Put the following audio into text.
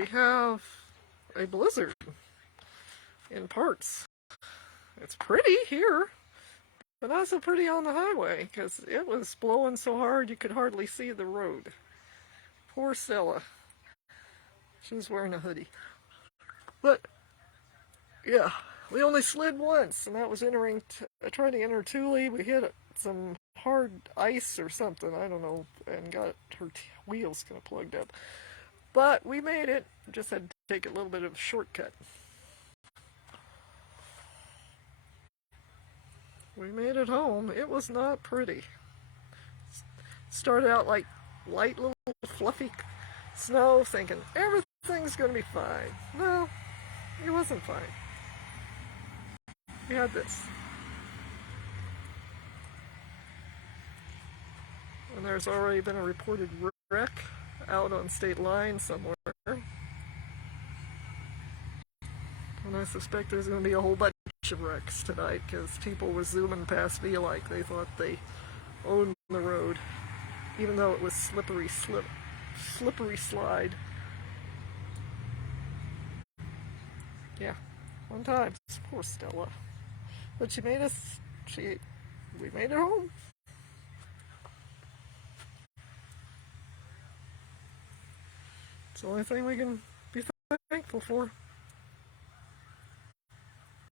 we have a blizzard in parts. It's pretty here, but not so pretty on the highway because it was blowing so hard you could hardly see the road. Poor Stella. She was wearing a hoodie. But, yeah, we only slid once, and that was trying to enter Thule. We hit some hard ice or something, I don't know, and got her wheels kind of plugged up. But we made it, just had to take a little bit of a shortcut. We made it home. It was not pretty. Started out like light little fluffy snow, thinking everything's gonna be fine. No, it wasn't fine. We had this. And there's already been a reported wreck out on state line somewhere. And I suspect there's going to be a whole bunch of wrecks tonight because people were zooming past me like they thought they owned the road, even though it was slippery slide. Yeah, one time. Poor Stella. But we made it home. It's the only thing we can be thankful for.